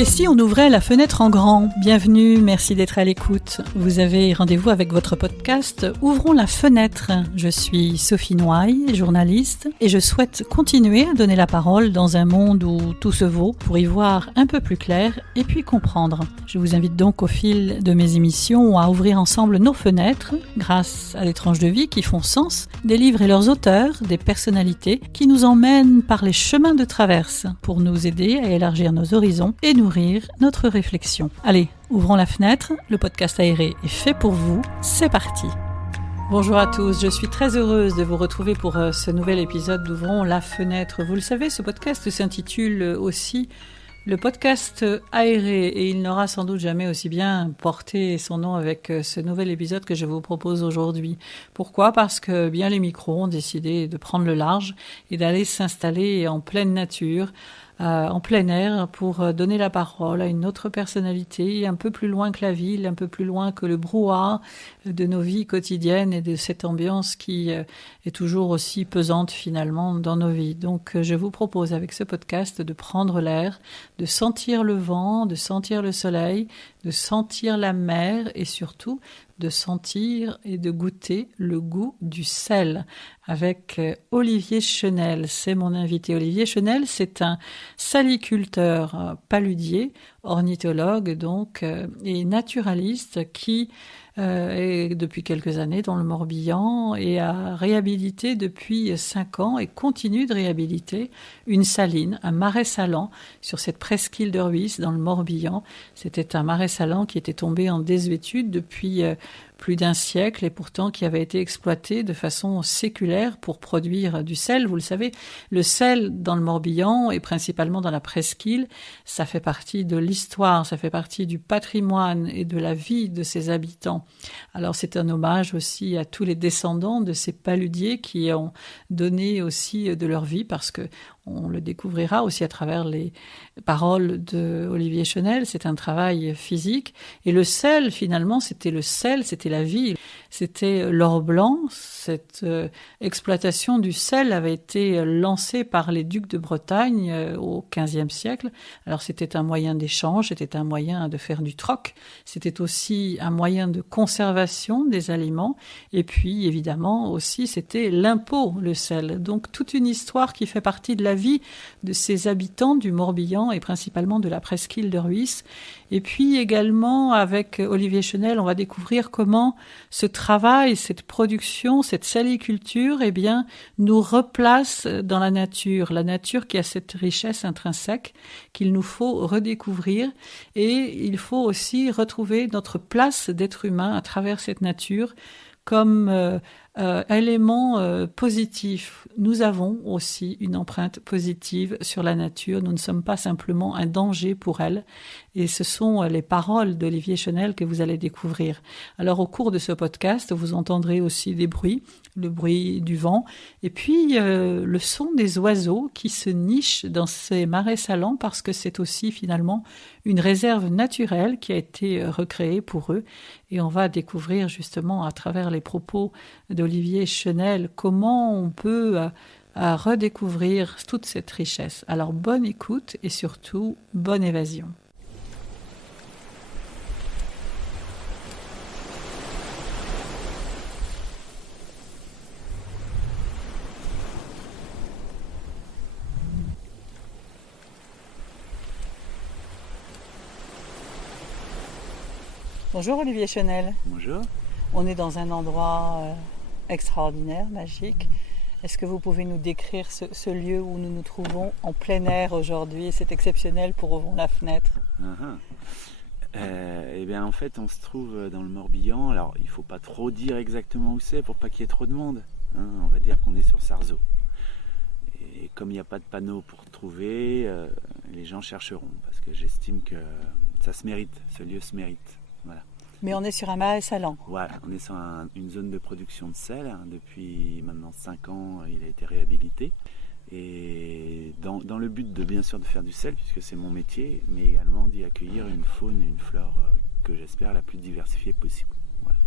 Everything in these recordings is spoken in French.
Et si on ouvrait la fenêtre en grand ? Bienvenue, merci d'être à l'écoute. Vous avez rendez-vous avec votre podcast Ouvrons la fenêtre. Je suis Sophie Noailles, journaliste, et je souhaite continuer à donner la parole dans un monde où tout se vaut pour y voir un peu plus clair et puis comprendre. Je vous invite donc au fil de mes émissions à ouvrir ensemble nos fenêtres grâce à des tranches de vie qui font sens, des livres et leurs auteurs, des personnalités qui nous emmènent par les chemins de traverse pour nous aider à élargir nos horizons et nourrir notre réflexion. Allez, ouvrons la fenêtre, le podcast aéré est fait pour vous, c'est parti. Bonjour à tous, je suis très heureuse de vous retrouver pour ce nouvel épisode d'Ouvrons la fenêtre. Vous le savez, ce podcast s'intitule aussi le podcast aéré et il n'aura sans doute jamais aussi bien porté son nom avec ce nouvel épisode que je vous propose aujourd'hui. Pourquoi ? Parce que bien les micros ont décidé de prendre le large et d'aller s'installer en pleine nature, en plein air, pour donner la parole à une autre personnalité, un peu plus loin que la ville, un peu plus loin que le brouhaha de nos vies quotidiennes et de cette ambiance qui est toujours aussi pesante finalement dans nos vies. Donc je vous propose avec ce podcast de prendre l'air, de sentir le vent, de sentir le soleil, de sentir la mer et surtout de sentir et de goûter le goût du sel avec Olivier Chenel. C'est mon invité. Olivier Chenel, c'est un saliculteur paludier, ornithologue donc, et naturaliste qui est depuis quelques années dans le Morbihan et a réhabilité depuis 5 ans et continue de réhabiliter une saline, un marais salant sur cette presqu'île de Rhuys dans le Morbihan. C'était un marais salant qui était tombé en désuétude depuis plus d'un siècle et pourtant qui avait été exploité de façon séculaire pour produire du sel. Vous le savez, le sel dans le Morbihan et principalement dans la presqu'île, ça fait partie de l'histoire, ça fait partie du patrimoine et de la vie de ses habitants. Alors c'est un hommage aussi à tous les descendants de ces paludiers qui ont donné aussi de leur vie parce que on le découvrira aussi à travers les paroles de Olivier Chenel. C'est un travail physique. Et le sel, finalement, c'était le sel, c'était la vie. C'était l'or blanc. Cette exploitation du sel avait été lancée par les ducs de Bretagne au XVe siècle. Alors c'était un moyen d'échange, c'était un moyen de faire du troc. C'était aussi un moyen de conservation des aliments. Et puis, évidemment, aussi, c'était l'impôt, le sel. Donc toute une histoire qui fait partie de la vie de ces habitants du Morbihan et principalement de la presqu'île de Rhuys. Et puis également avec Olivier Chenel, on va découvrir comment ce travail, cette production, cette saliculture, eh bien, nous replace dans la nature qui a cette richesse intrinsèque qu'il nous faut redécouvrir et il faut aussi retrouver notre place d'être humain à travers cette nature comme élément positif. Nous avons aussi une empreinte positive sur la nature. Nous ne sommes pas simplement un danger pour elle. Et ce sont les paroles d'Olivier Chenel que vous allez découvrir. Alors au cours de ce podcast, vous entendrez aussi des bruits, le bruit du vent, et puis le son des oiseaux qui se nichent dans ces marais salants parce que c'est aussi finalement une réserve naturelle qui a été recréée pour eux. Et on va découvrir justement à travers les propos d'Olivier Chenel comment on peut redécouvrir toute cette richesse. Alors bonne écoute et surtout bonne évasion. Bonjour Olivier Chenel. Bonjour. On est dans un endroit extraordinaire, magique. Est-ce que vous pouvez nous décrire ce lieu où nous nous trouvons en plein air aujourd'hui ? C'est exceptionnel pour Ouvrons la fenêtre. Eh bien, en fait, on se trouve dans le Morbihan. Alors, il ne faut pas trop dire exactement où c'est pour pas qu'il y ait trop de monde. On va dire qu'on est sur Sarzeau. Et comme il n'y a pas de panneau pour trouver, les gens chercheront parce que j'estime que ça se mérite, ce lieu se mérite. Voilà. Mais on est sur un marais salant. Voilà, on est sur une zone de production de sel. Depuis maintenant 5 ans, il a été réhabilité. Et dans le but de bien sûr de faire du sel, puisque c'est mon métier, mais également d'y accueillir une faune et une flore que j'espère la plus diversifiée possible. Voilà.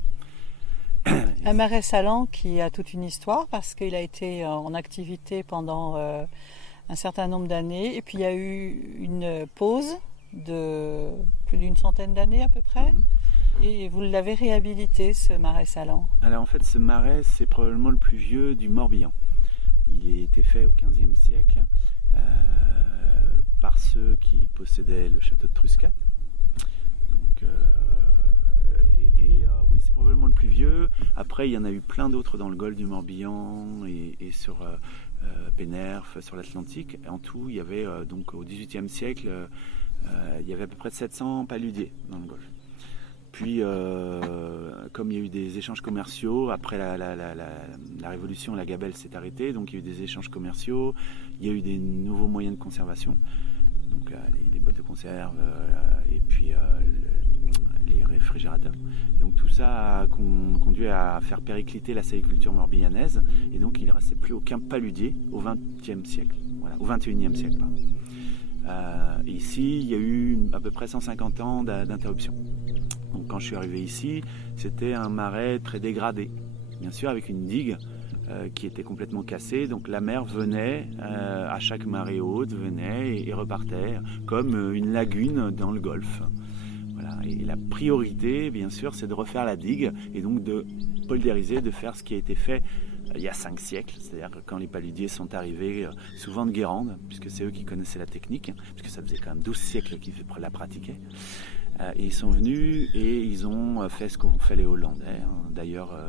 Un marais salant qui a toute une histoire parce qu'il a été en activité pendant un certain nombre d'années et puis il y a eu une pause de plus d'une centaine d'années à peu près. Et vous l'avez réhabilité, ce marais salant. Alors en fait, ce marais, c'est probablement le plus vieux du Morbihan. Il a été fait au XVe siècle par ceux qui possédaient le château de Truscat. Donc, oui, c'est probablement le plus vieux. Après, il y en a eu plein d'autres dans le golfe du Morbihan et sur Pénerf, sur l'Atlantique. En tout, il y avait donc au XVIIIe siècle, il y avait à peu près 700 paludiers dans le golfe. Puis, comme il y a eu des échanges commerciaux, après la Révolution, la gabelle s'est arrêtée, donc il y a eu des échanges commerciaux, il y a eu des nouveaux moyens de conservation, donc les boîtes de conserve, et puis les réfrigérateurs. Donc tout ça a conduit à faire péricliter la saliculture morbihanaise, et donc il ne restait plus aucun paludier au XXe siècle, voilà, au XXIe siècle, pardon. Ici, il y a eu à peu près 150 ans d'interruption. Donc quand je suis arrivé ici, c'était un marais très dégradé, bien sûr avec une digue qui était complètement cassée. Donc la mer venait à chaque marée haute, venait et repartait comme une lagune dans le golfe. Voilà. Et la priorité, bien sûr, c'est de refaire la digue et donc de poldériser, de faire ce qui a été fait il y a 5 siècles, c'est-à-dire que quand les paludiers sont arrivés, souvent de Guérande, puisque c'est eux qui connaissaient la technique, puisque ça faisait quand même 12 siècles qu'ils la pratiquaient. Et ils sont venus et ils ont fait ce qu'ont fait les Hollandais. D'ailleurs,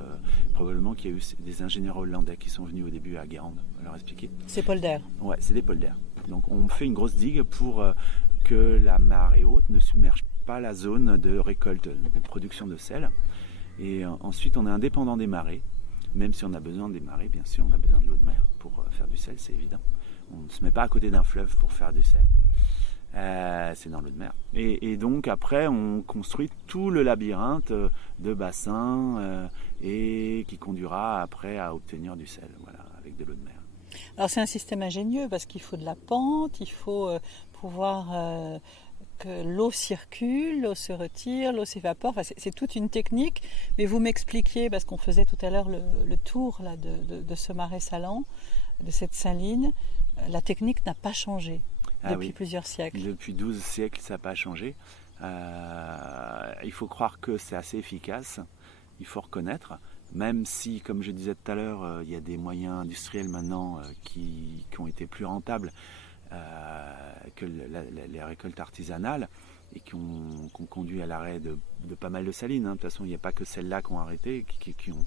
probablement qu'il y a eu des ingénieurs hollandais qui sont venus au début à Guérande leur expliquer. C'est polders. Ouais, c'est des polders. Donc on fait une grosse digue pour que la marée haute ne submerge pas la zone de récolte, de production de sel. Et ensuite, on est indépendant des marées. Même si on a besoin des marées, bien sûr, on a besoin de l'eau de mer pour faire du sel, c'est évident. On ne se met pas à côté d'un fleuve pour faire du sel. C'est dans l'eau de mer. Et donc après, on construit tout le labyrinthe de bassins et qui conduira après à obtenir du sel, voilà, avec de l'eau de mer. Alors c'est un système ingénieux parce qu'il faut de la pente, il faut pouvoir que l'eau circule, l'eau se retire, l'eau s'évapore. Enfin, c'est toute une technique. Mais vous m'expliquiez, parce qu'on faisait tout à l'heure le tour là, de ce marais salant, de cette saline, la technique n'a pas changé depuis plusieurs siècles. Depuis 12 siècles, ça n'a pas changé. Il faut croire que c'est assez efficace, il faut reconnaître. Même si, comme je disais tout à l'heure, il y a des moyens industriels maintenant qui ont été plus rentables que les récoltes artisanales et qui ont conduit à l'arrêt de pas mal de salines. De toute façon, il n'y a pas que celles-là qui ont arrêté, qui ont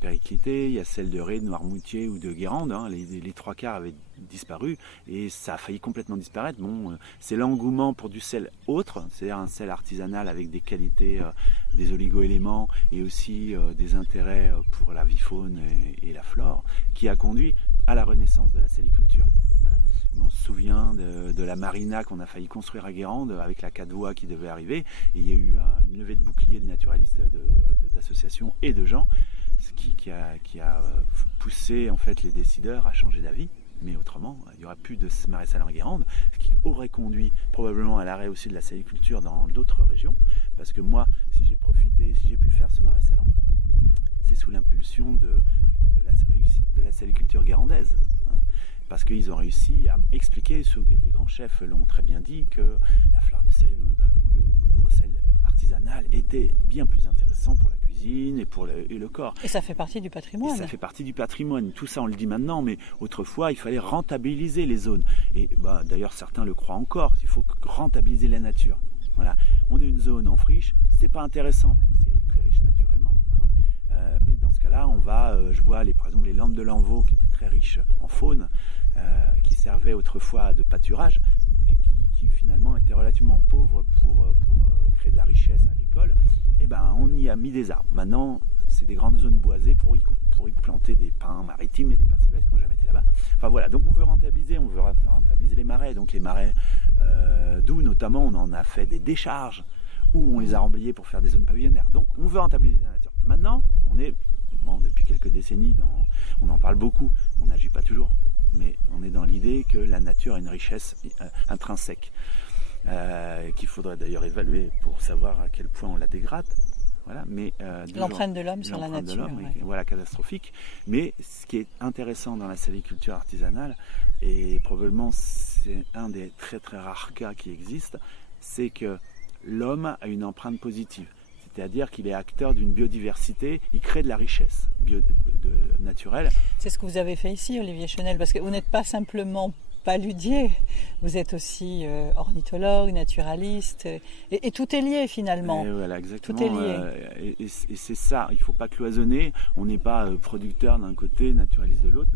périclité. Il y a celles de Ré, de Noirmoutier ou de Guérande. Les 3 quarts avaient disparu et ça a failli complètement disparaître. Bon, c'est l'engouement pour du sel autre, c'est-à-dire un sel artisanal avec des qualités, des oligo-éléments et aussi des intérêts pour la vie faune et la flore, qui a conduit à la renaissance de la saliculture. Voilà. On se souvient de la marina qu'on a failli construire à Guérande avec la Cadoua qui devait arriver. Et il y a eu une levée de boucliers de naturalistes, d'associations et de gens, ce qui a poussé en fait les décideurs à changer d'avis. Mais autrement, il n'y aurait plus de marais salant à Guérande, ce qui aurait conduit probablement à l'arrêt aussi de la saliculture dans d'autres régions. Parce que moi, si j'ai pu faire ce marais salant, c'est sous l'impulsion de la saliculture guérandaise. Parce qu'ils ont réussi à expliquer, et les grands chefs l'ont très bien dit, que la fleur de sel ou le gros sel artisanal était bien plus intéressant pour la cuisine et le corps. Et ça fait partie du patrimoine. Et ça fait partie du patrimoine. Tout ça, on le dit maintenant, mais autrefois, il fallait rentabiliser les zones. Et d'ailleurs, certains le croient encore, il faut rentabiliser la nature. Voilà. On est une zone en friche, c'est pas intéressant, même si elle est très riche naturellement. Mais dans ce cas-là, je vois par exemple les Landes de Lanvaux qui étaient très riches en faune, qui servaient autrefois de pâturage et qui finalement étaient relativement pauvres pour créer de la richesse agricole. Et on y a mis des arbres. Maintenant, c'est des grandes zones boisées pour y planter des pins maritimes et des pins sylvestres qui n'ont jamais été là-bas. Enfin voilà, donc on veut rentabiliser les marais. Donc les marais d'où notamment on en a fait des décharges où on les a remblayés pour faire des zones pavillonnaires. Donc on veut rentabiliser la nature. Maintenant, depuis quelques décennies, on en parle beaucoup, on n'agit pas toujours, mais on est dans l'idée que la nature a une richesse intrinsèque, qu'il faudrait d'ailleurs évaluer pour savoir à quel point on la dégrade. Voilà, mais l'empreinte de l'homme sur la nature. Est, voilà, catastrophique. Mais ce qui est intéressant dans la saliculture artisanale, et probablement c'est un des très très rares cas qui existent, c'est que l'homme a une empreinte positive. C'est-à-dire qu'il est acteur d'une biodiversité, il crée de la richesse naturelle. C'est ce que vous avez fait ici, Olivier Chenel, parce que vous n'êtes pas simplement paludier, vous êtes aussi ornithologue, naturaliste, et tout est lié finalement. Et voilà, exactement. Tout est lié. Et c'est ça, il ne faut pas cloisonner, on n'est pas producteur d'un côté, naturaliste de l'autre.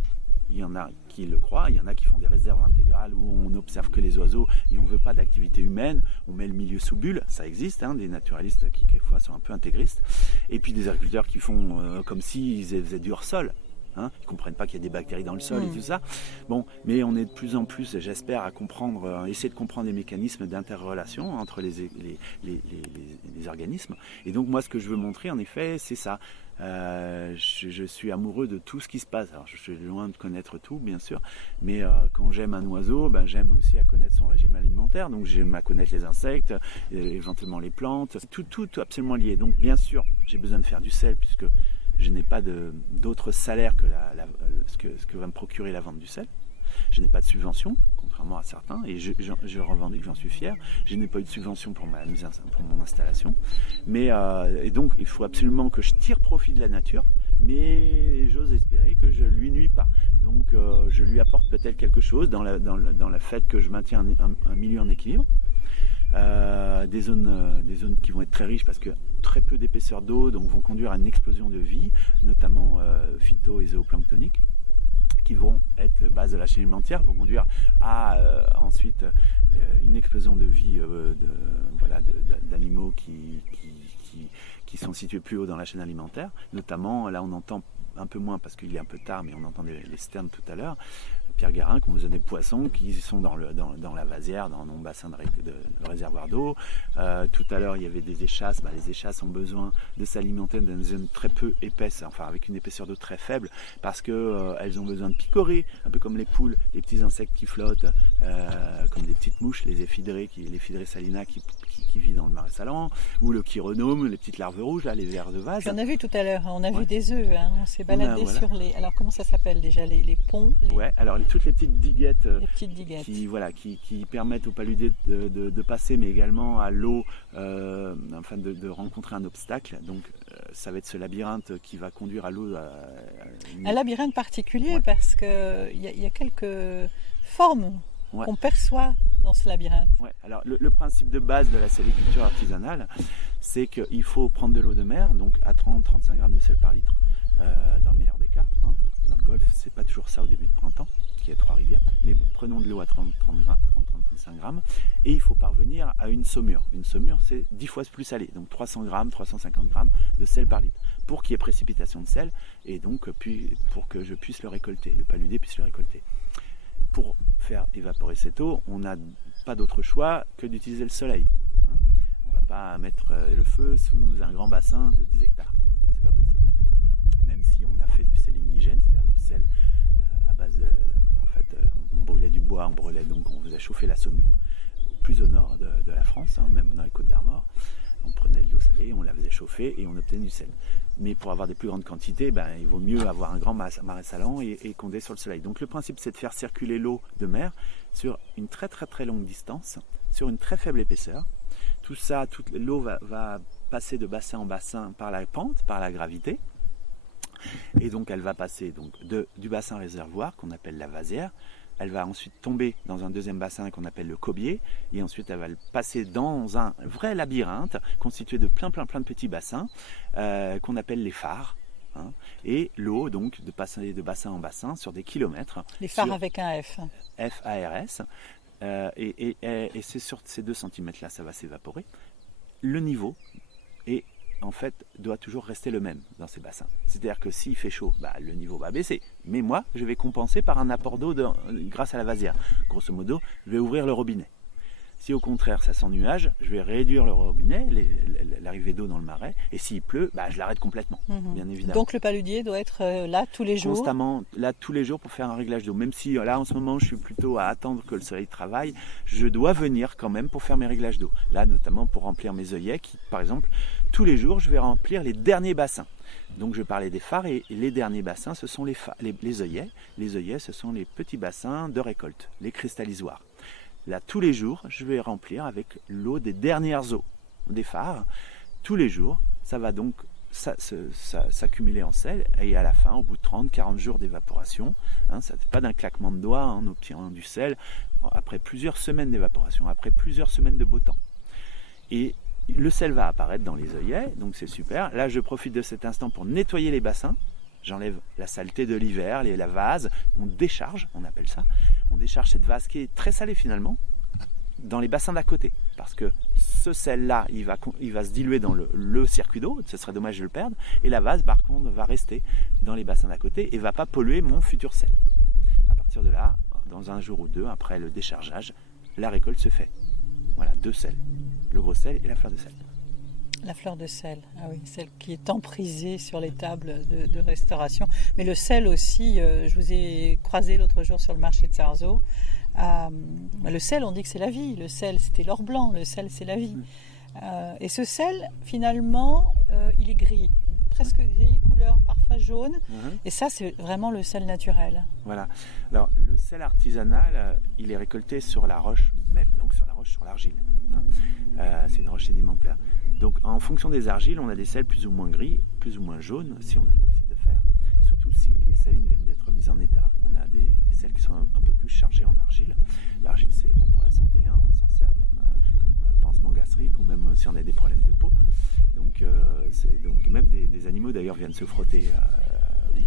Il y en a qui le croient, il y en a qui font des réserves intégrales où on n'observe que les oiseaux et on ne veut pas d'activité humaine, on met le milieu sous bulle, ça existe, des naturalistes qui quelquefois sont un peu intégristes, et puis des agriculteurs qui font comme s'ils faisaient du hors-sol. Ils ne comprennent pas qu'il y a des bactéries dans le sol et tout ça. Bon, mais on est de plus en plus, j'espère, à comprendre, essayer de comprendre les mécanismes d'interrelation entre les organismes. Et donc moi, ce que je veux montrer, en effet, c'est ça. Je suis amoureux de tout ce qui se passe. Alors, je suis loin de connaître tout, bien sûr, mais quand j'aime un oiseau, j'aime aussi à connaître son régime alimentaire. Donc j'aime à connaître les insectes, éventuellement les plantes, tout absolument lié. Donc bien sûr, j'ai besoin de faire du sel puisque je n'ai pas d'autre salaire que ce que va me procurer la vente du sel. Je n'ai pas de subvention, contrairement à certains, et je revendique, j'en suis fier. Je n'ai pas eu de subvention pour mon installation. Et donc, il faut absolument que je tire profit de la nature, mais j'ose espérer que je ne lui nuis pas. Donc, je lui apporte peut-être quelque chose dans le fait que je maintiens un milieu en équilibre. Des zones qui vont être très riches parce que très peu d'épaisseur d'eau, donc vont conduire à une explosion de vie, notamment phyto et zooplanctonique, qui vont être base de la chaîne alimentaire, vont conduire à ensuite une explosion de vie d'animaux qui sont situés plus haut dans la chaîne alimentaire. Notamment, là on entend un peu moins parce qu'il est un peu tard, mais on entend les sternes tout à l'heure. Pierre Guérin, qu'on vous a des poissons qui sont dans la vasière, dans mon bassin de réservoir d'eau. Tout à l'heure, il y avait des échasses. Les échasses ont besoin de s'alimenter dans une zone très peu épaisse, enfin avec une épaisseur d'eau très faible, parce qu'elles ont besoin de picorer, un peu comme les poules, les petits insectes qui flottent, comme des petites mouches, les éphidrées salina qui vit dans le marais salant, ou le chironome, les petites larves rouges, là, les vers de vase. J'en ai vu tout à l'heure, on a vu des œufs, on s'est baladé sur les... Alors comment ça s'appelle déjà, les ponts Ouais, alors toutes les petites diguettes, qui permettent aux paludés de passer, mais également à l'eau, afin de rencontrer un obstacle. Donc ça va être ce labyrinthe qui va conduire à l'eau. Un labyrinthe particulier, parce qu'il y a quelques formes qu'on perçoit dans ce labyrinthe. Ouais. Alors le principe de base de la saliculture artisanale, c'est qu'il faut prendre de l'eau de mer, donc à 30-35 grammes de sel par litre, dans le meilleur des cas. Dans le Golfe, c'est pas toujours ça au début de printemps, qui est 3 rivières, mais bon, prenons de l'eau à 30-35 grammes, et il faut parvenir à une saumure. Une saumure, c'est 10 fois plus salé, donc 300 grammes, 350 grammes de sel par litre, pour qu'il y ait précipitation de sel, et donc pour que je puisse le récolter, le paludé puisse le récolter. Pour faire évaporer cette eau, on n'a pas d'autre choix que d'utiliser le soleil. On ne va pas mettre le feu sous un grand bassin de 10 hectares. C'est pas possible. Même si on a fait du sel ignitigène, c'est-à-dire du sel à base de... on brûlait du bois, on faisait chauffer la saumure, plus au nord de la France, même dans les Côtes d'Armor. On prenait de l'eau salée, on la faisait chauffer et on obtenait du sel. Mais pour avoir des plus grandes quantités, il vaut mieux avoir un grand marais salant et conder sur le soleil. Donc le principe, c'est de faire circuler l'eau de mer sur une très très très longue distance, sur une très faible épaisseur. Tout ça, toute l'eau va passer de bassin en bassin par la pente, par la gravité. Et donc elle va passer du bassin réservoir qu'on appelle la vasière. Elle va ensuite tomber dans un deuxième bassin qu'on appelle le cobier, et ensuite elle va le passer dans un vrai labyrinthe constitué de plein de petits bassins qu'on appelle les phares. Et l'eau donc de passer de bassin en bassin sur des kilomètres. Les phares avec un F. F-A-R-S. Et c'est sur ces 2 cm là ça va s'évaporer. Le niveau est en fait, doit toujours rester le même dans ces bassins. C'est-à-dire que s'il fait chaud, le niveau va baisser. Mais moi, je vais compenser par un apport d'eau grâce à la vasière. Grosso modo, je vais ouvrir le robinet. Si au contraire ça s'ennuage, je vais réduire le robinet, l'arrivée d'eau dans le marais, et s'il pleut, je l'arrête complètement, bien évidemment. Donc le paludier doit être là tous les jours. Constamment, là tous les jours pour faire un réglage d'eau. Même si là en ce moment je suis plutôt à attendre que le soleil travaille, je dois venir quand même pour faire mes réglages d'eau. Là notamment pour remplir mes œillets qui, par exemple, tous les jours je vais remplir les derniers bassins. Donc je parlais des phares et les derniers bassins ce sont les œillets. Les œillets ce sont les petits bassins de récolte, les cristallisoires. Là, tous les jours, je vais remplir avec l'eau des dernières eaux des phares. Tous les jours, ça va donc s'accumuler en sel. Et à la fin, au bout de 30-40 jours d'évaporation, ça n'est pas d'un claquement de doigts, on obtient du sel après plusieurs semaines d'évaporation, après plusieurs semaines de beau temps. Et le sel va apparaître dans les œillets, donc c'est super. Là, je profite de cet instant pour nettoyer les bassins. J'enlève la saleté de l'hiver, la vase, on décharge, on appelle ça. On décharge cette vase qui est très salée finalement dans les bassins d'à côté. Parce que ce sel-là, il va se diluer dans le circuit d'eau, ce serait dommage de le perdre. Et la vase, par contre, va rester dans les bassins d'à côté et ne va pas polluer mon futur sel. À partir de là, dans un jour ou deux, après le déchargeage, la récolte se fait. Voilà, 2 sels. Le gros sel et la fleur de sel. La fleur de sel, ah oui, celle qui est emprisée sur les tables de restauration. Mais le sel aussi, je vous ai croisé l'autre jour sur le marché de Sarzeau. Le sel, on dit que c'est la vie. Le sel, c'était l'or blanc. Le sel, c'est la vie. Et ce sel, finalement, il est gris. Presque gris, couleur parfois jaune. Et ça, c'est vraiment le sel naturel. Voilà. Alors, le sel artisanal, il est récolté sur la roche même. Donc, sur la roche, sur l'argile. C'est une roche sédimentaire. Donc en fonction des argiles, on a des sels plus ou moins gris, plus ou moins jaunes, si on a de l'oxyde de fer. Surtout si les salines viennent d'être mises en état. On a des sels qui sont un peu plus chargés en argile. L'argile, c'est bon pour la santé, on s'en sert même comme pansement gastrique ou même si on a des problèmes de peau. Donc même des animaux d'ailleurs viennent se frotter,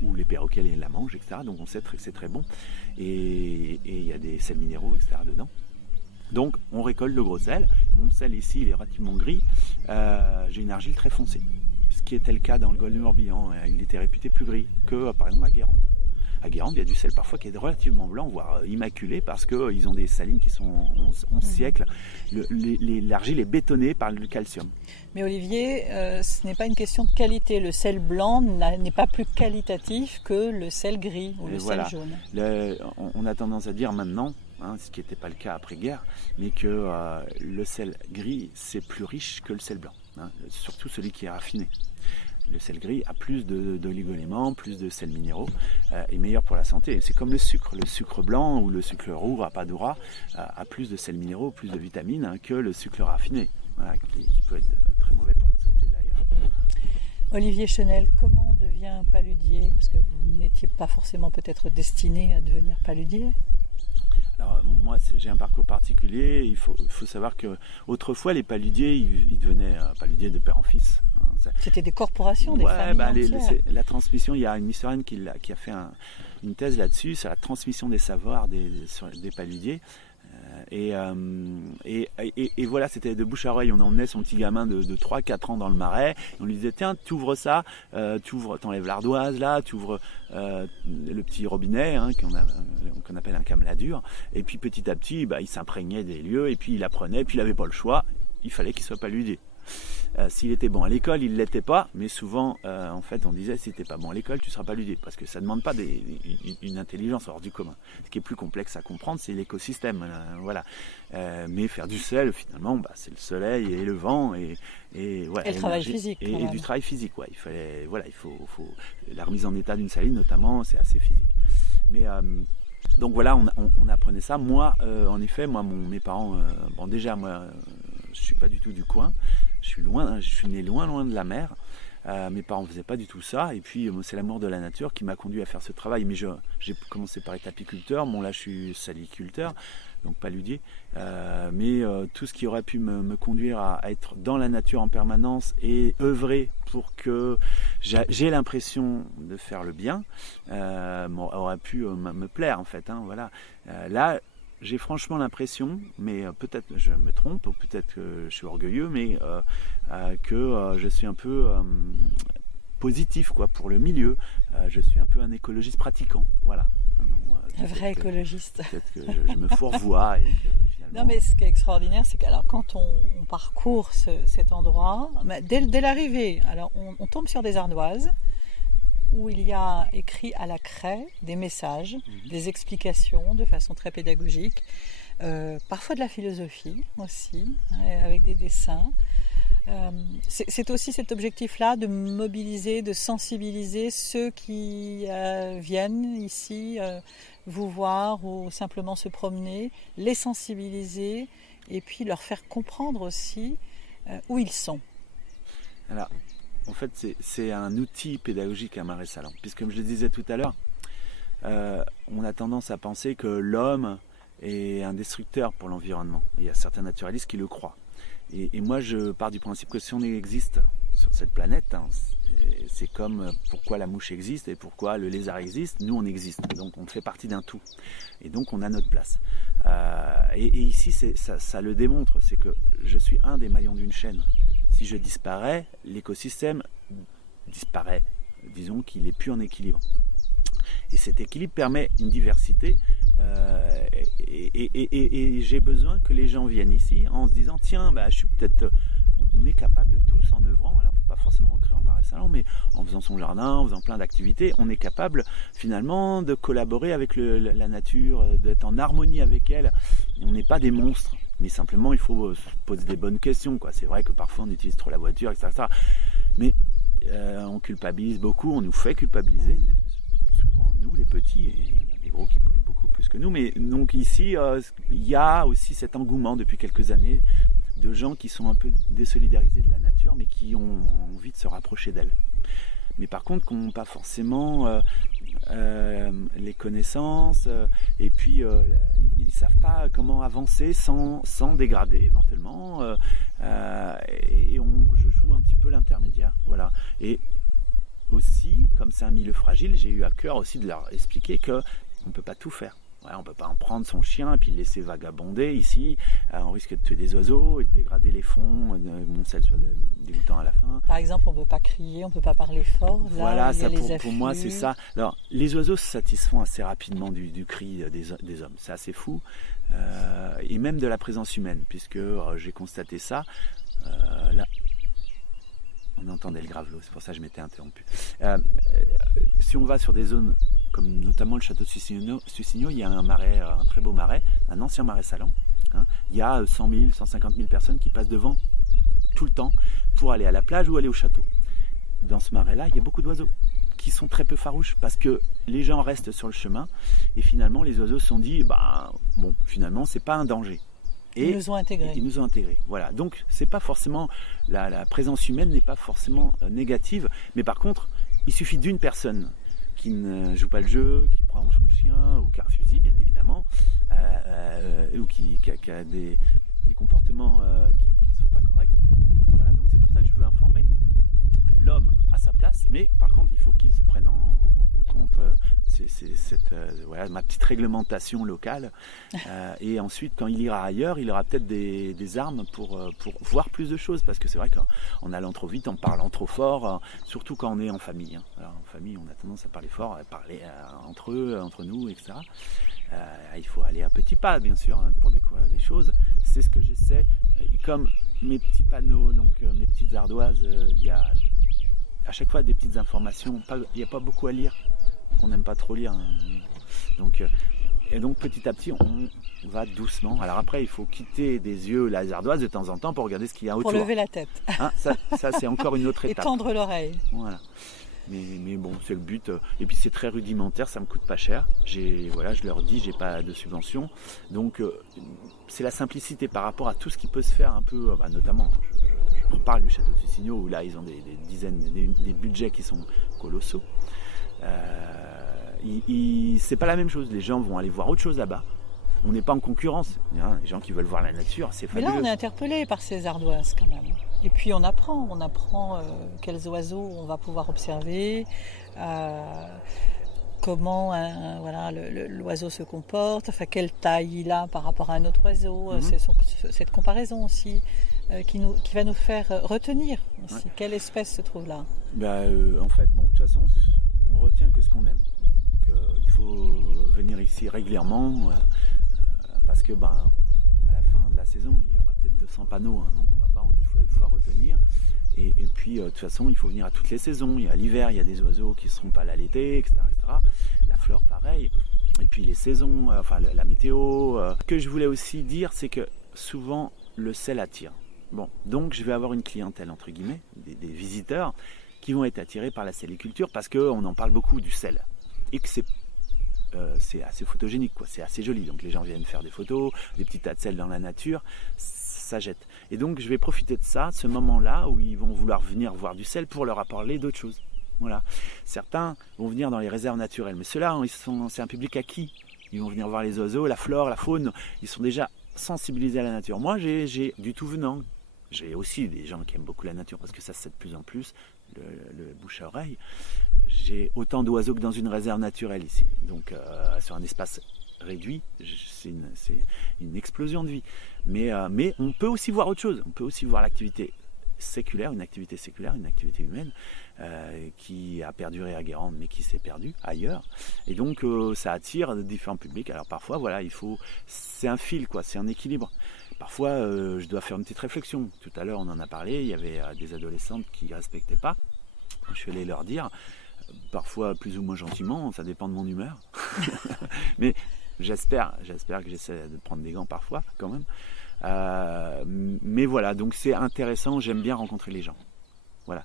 ou les perroquets la mangent, etc. Donc on sait que c'est très bon. Et il y a des sels minéraux, etc. dedans. Donc on récolte le gros sel. Mon sel ici il est relativement gris. J'ai une argile très foncée. Ce qui était le cas dans le golfe du Morbihan. Il était réputé plus gris que par exemple à Guérande. À Guérande, il y a du sel parfois qui est relativement blanc, voire immaculé, parce qu'ils ont des salines qui sont 11 siècles. L'argile est bétonnée par le calcium. Mais Olivier, ce n'est pas une question de qualité. Le sel blanc n'est pas plus qualitatif que le sel gris ou sel jaune. On a tendance à dire maintenant, ce qui n'était pas le cas après-guerre, mais que le sel gris, c'est plus riche que le sel blanc, surtout celui qui est raffiné. Le sel gris a plus d'oligo-éléments, plus de sels minéraux, et meilleur pour la santé. C'est comme le sucre. Le sucre blanc ou le sucre roux, rapadura, a plus de sels minéraux, plus de vitamines que le sucre raffiné, qui peut être très mauvais pour la santé d'ailleurs. Olivier Chenel, comment on devient paludier ? Parce que vous n'étiez pas forcément peut-être destiné à devenir paludier. Alors moi j'ai un parcours particulier, il faut savoir qu'autrefois les paludiers ils devenaient paludiers de père en fils. C'était des corporations, des familles entières. La transmission, il y a une historienne qui a fait une thèse là-dessus, sur la transmission des savoirs des paludiers. Et voilà, c'était de bouche à oreille. On emmenait son petit gamin de 3-4 ans dans le marais. On lui disait tiens, t'ouvres ça, t'enlèves l'ardoise là, t'ouvres le petit robinet qu'on appelle un cameladure. Et puis petit à petit, il s'imprégnait des lieux et puis il apprenait. Puis il n'avait pas le choix. Il fallait qu'il soit paludier. S'il était bon à l'école, il ne l'était pas, mais souvent, en fait, on disait si tu n'es pas bon à l'école, tu ne seras pas paludier, parce que ça ne demande pas une intelligence hors du commun. Ce qui est plus complexe à comprendre, c'est l'écosystème, voilà. Mais faire du sel, finalement, c'est le soleil et le vent et le travail physique. Et du travail physique, ouais. Il faut la remise en état d'une saline, notamment, c'est assez physique. Mais donc voilà, on apprenait ça. Moi, en effet, mes parents, déjà, moi, je suis pas du tout du coin. Je suis né loin de la mer. Mes parents ne faisaient pas du tout ça. Et puis, c'est l'amour de la nature qui m'a conduit à faire ce travail. Mais j'ai commencé par être apiculteur. Là, je suis saliculteur, donc paludier. Mais tout ce qui aurait pu me conduire à être dans la nature en permanence et œuvrer pour que j'ai l'impression de faire le bien, aurait pu me plaire, en fait. Voilà. Là, j'ai franchement l'impression, mais peut-être je me trompe, ou peut-être que je suis orgueilleux, mais que je suis un peu positif pour le milieu. Je suis un peu un écologiste pratiquant, voilà. Un vrai écologiste. Peut-être que je me fourvoie et que finalement Non, mais ce qui est extraordinaire, c'est que quand on parcourt cet endroit, dès l'arrivée, alors on tombe sur des ardoises où il y a écrit à la craie des messages, des explications de façon très pédagogique, parfois de la philosophie aussi, avec des dessins. C'est aussi cet objectif-là de mobiliser, de sensibiliser ceux qui viennent ici vous voir ou simplement se promener, les sensibiliser et puis leur faire comprendre aussi où ils sont. Alors, en fait, c'est un outil pédagogique à Marais-Salon, puisque comme je le disais tout à l'heure, on a tendance à penser que l'homme est un destructeur pour l'environnement. Il y a certains naturalistes qui le croient. Et moi, je pars du principe que si on existe sur cette planète, c'est comme pourquoi la mouche existe et pourquoi le lézard existe, nous on existe. Donc on fait partie d'un tout. Et donc on a notre place. Et ici, ça le démontre, c'est que je suis un des maillons d'une chaîne. Si je disparais, l'écosystème disparaît. Disons qu'il n'est plus en équilibre. Et cet équilibre permet une diversité. Et j'ai besoin que les gens viennent ici en se disant tiens, je suis peut-être, on est capable de tous en œuvrant, alors pas forcément en créant Marais-Salon, mais en faisant son jardin, en faisant plein d'activités, on est capable finalement de collaborer avec la nature, d'être en harmonie avec elle. On n'est pas des monstres, mais simplement il faut se poser des bonnes questions, quoi. C'est vrai que parfois on utilise trop la voiture, etc. Mais on culpabilise beaucoup, on nous fait culpabiliser, souvent nous les petits, et il y en a des gros qui polluent beaucoup plus que nous. Mais donc ici, il y a aussi cet engouement depuis quelques années de gens qui sont un peu désolidarisés de la nature, mais qui ont envie de se rapprocher d'elle. Mais par contre, qui n'ont pas forcément les connaissances, et puis ils ne savent pas comment avancer sans dégrader éventuellement. Je joue un petit peu l'intermédiaire. Voilà. Et aussi, comme c'est un milieu fragile, j'ai eu à cœur aussi de leur expliquer qu'on ne peut pas tout faire. Ouais, on ne peut pas en prendre son chien et puis le laisser vagabonder ici. On risque de tuer des oiseaux et de dégrader les fonds, bon, ça soit dégoûtant à la fin. Par exemple, on ne peut pas crier, on ne peut pas parler fort. Là, voilà, ça pour moi c'est ça. Alors, les oiseaux se satisfont assez rapidement du cri des hommes. C'est assez fou. Et même de la présence humaine, puisque j'ai constaté ça. Là, on entendait le gravelot, c'est pour ça que je m'étais interrompu. Si on va sur des zones comme notamment le château de Sucigno, il y a un marais, un très beau marais, un ancien marais Salon. Il y a 100 000, 150 000 personnes qui passent devant tout le temps pour aller à la plage ou aller au château. Dans ce marais-là, il y a beaucoup d'oiseaux qui sont très peu farouches parce que les gens restent sur le chemin et finalement les oiseaux se sont dit bon, finalement c'est pas un danger. Et ils nous ont intégrés. Voilà. Donc c'est pas forcément la présence humaine n'est pas forcément négative, mais par contre il suffit d'une personne qui ne joue pas le jeu, qui prend son chien ou qui a un fusil bien évidemment, ou qui a des comportements qui sont pas corrects. Voilà. Donc c'est pour ça que je veux informer l'homme à sa place, mais par contre il faut qu'il se prenne en compte voilà, ma petite réglementation locale. Et ensuite, quand il ira ailleurs, il aura peut-être des armes pour voir plus de choses, parce que c'est vrai qu'en allant trop vite, en parlant trop fort, surtout quand on est en famille. Alors, en famille, on a tendance à parler fort, à parler entre eux, entre nous, etc. Il faut aller à petits pas, bien sûr, pour découvrir des choses. C'est ce que j'essaie. Et comme mes petits panneaux, donc mes petites ardoises, il y a à chaque fois des petites informations. Il n'y a pas beaucoup à lire. On n'aime pas trop lire. Donc petit à petit, on va doucement. Alors après, il faut quitter des yeux les ardoises de temps en temps pour regarder ce qu'il y a autour. Pour lever la tête. Ça c'est encore une autre étape. Et tendre l'oreille. Voilà. Mais bon, c'est le but. Et puis c'est très rudimentaire, ça me coûte pas cher. Je leur dis, j'ai pas de subvention. Donc c'est la simplicité par rapport à tout ce qui peut se faire un peu, notamment. Je reparle du château de Sucigno où là ils ont des dizaines, des budgets qui sont colossaux. C'est pas la même chose. Les gens vont aller voir autre chose là-bas. On n'est pas en concurrence. Les gens qui veulent voir la nature, c'est fabuleux. Mais là, on est interpellé par ces ardoises quand même. Et puis on apprend quels oiseaux on va pouvoir observer, comment l'oiseau se comporte, quelle taille il a par rapport à un autre oiseau. C'est cette comparaison aussi qui va nous faire retenir aussi. Ouais. Quelle espèce se trouve là. En fait, de toute façon, on retient que ce qu'on aime. Donc il faut venir ici régulièrement parce que à la fin de la saison, il y aura peut-être 200 panneaux, hein, donc on ne va pas en une fois retenir. Et puis, de toute façon, il faut venir à toutes les saisons. Il y a l'hiver, il y a des oiseaux qui ne seront pas là l'été, etc., etc. La flore, pareil. Et puis les saisons, la météo. Ce que je voulais aussi dire, c'est que souvent, le sel attire. Bon, donc je vais avoir une clientèle, entre guillemets, des visiteurs, qui vont être attirés par la saliculture parce qu'on en parle beaucoup du sel. Et que c'est assez photogénique, quoi. C'est assez joli. Donc les gens viennent faire des photos, des petits tas de sel dans la nature, ça jette. Et donc je vais profiter de ça, ce moment-là où ils vont vouloir venir voir du sel pour leur parler d'autres choses. Voilà. Certains vont venir dans les réserves naturelles, mais ceux-là, c'est un public acquis. Ils vont venir voir les oiseaux, la flore, la faune. Ils sont déjà sensibilisés à la nature. Moi, j'ai du tout venant. J'ai aussi des gens qui aiment beaucoup la nature parce que ça se sait de plus en plus, le bouche à oreille. J'ai autant d'oiseaux que dans une réserve naturelle ici. Donc, sur un espace réduit, c'est une explosion de vie. Mais on peut aussi voir autre chose. On peut aussi voir l'activité séculaire, une activité humaine qui a perduré à Guérande mais qui s'est perdue ailleurs. Et donc, ça attire différents publics. Alors parfois, voilà, c'est un fil, quoi, c'est un équilibre. Parfois, je dois faire une petite réflexion. Tout à l'heure, on en a parlé, il y avait des adolescentes qui ne respectaient pas. Je suis allé leur dire, parfois plus ou moins gentiment, ça dépend de mon humeur. Mais j'espère que j'essaie de prendre des gants parfois, quand même. Mais voilà, donc c'est intéressant, j'aime bien rencontrer les gens. Voilà,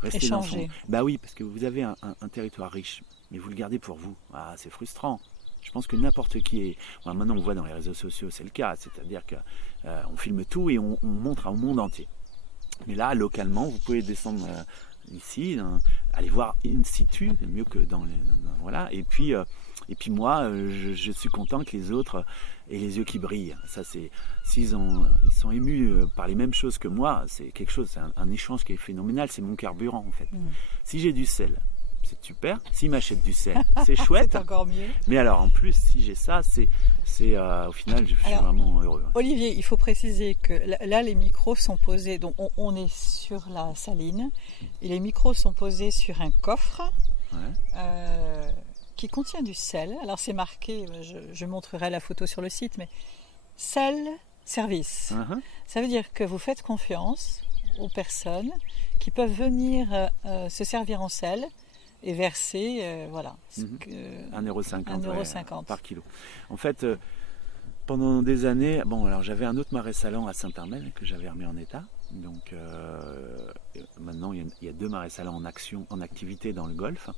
rester échanger. Dans son... Bah oui, parce que vous avez un territoire riche, mais vous le gardez pour vous. Ah, c'est frustrant. Je pense que n'importe qui est... Bon, maintenant, on voit dans les réseaux sociaux, c'est le cas. C'est-à-dire qu'on filme tout et on montre au monde entier. Mais là, localement, vous pouvez descendre ici, aller voir in situ, mieux que voilà. Et puis moi, je suis content que les autres aient les yeux qui brillent. Ça, s'ils sont émus par les mêmes choses que moi, c'est quelque chose, c'est un échange qui est phénoménal. C'est mon carburant, en fait. Si j'ai du sel, c'est super. S'ils m'achètent du sel, c'est chouette. C'est encore mieux. Mais alors, en plus, si j'ai ça, au final, je suis vraiment heureux. Olivier, il faut préciser que là, les micros sont posés. Donc, on est sur la saline et les micros sont posés sur un coffre qui contient du sel. Alors, c'est marqué. Je montrerai la photo sur le site, mais sel service. Ça veut dire que vous faites confiance aux personnes qui peuvent venir se servir en sel. Et verser, voilà. 1,50 € par kilo. En fait, pendant des années, alors j'avais un autre marais salant à Saint-Armel que j'avais remis en état. Donc maintenant, il y a 2 marais salants en activité dans le Golfe.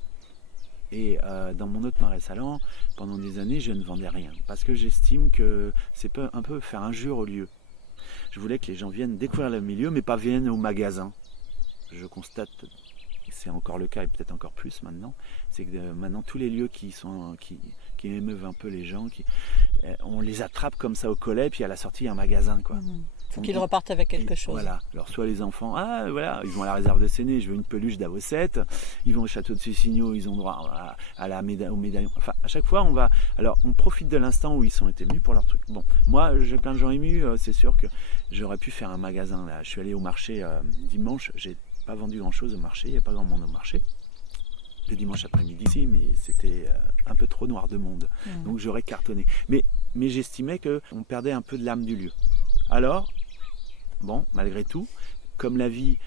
Et dans mon autre marais salant, pendant des années, je ne vendais rien. Parce que j'estime que c'est un peu faire injure au lieu. Je voulais que les gens viennent découvrir le milieu, mais pas viennent au magasin. Je constate... c'est encore le cas et peut-être encore plus maintenant, c'est que maintenant tous les lieux qui émeuvent un peu les gens, on les attrape comme ça au collet, puis à la sortie il y a un magasin, quoi. Faut qu'ils repartent avec quelque chose. Voilà. Alors soit les enfants, ils vont à la réserve de Séné, je veux une peluche d'Avocette, ils vont au château de Sussigno, ils ont droit au médaillon. Enfin, à chaque fois on profite de l'instant où ils ont été venus pour leur truc. Bon, moi j'ai plein de gens émus, c'est sûr que j'aurais pu faire un magasin là. Je suis allé au marché dimanche, j'ai pas vendu grand chose au marché, il n'y a pas grand monde au marché le dimanche après-midi ici, mais c'était un peu trop noir de monde, donc j'aurais cartonné, mais j'estimais qu'on perdait un peu de l'âme du lieu. Alors bon, malgré tout, comme la vie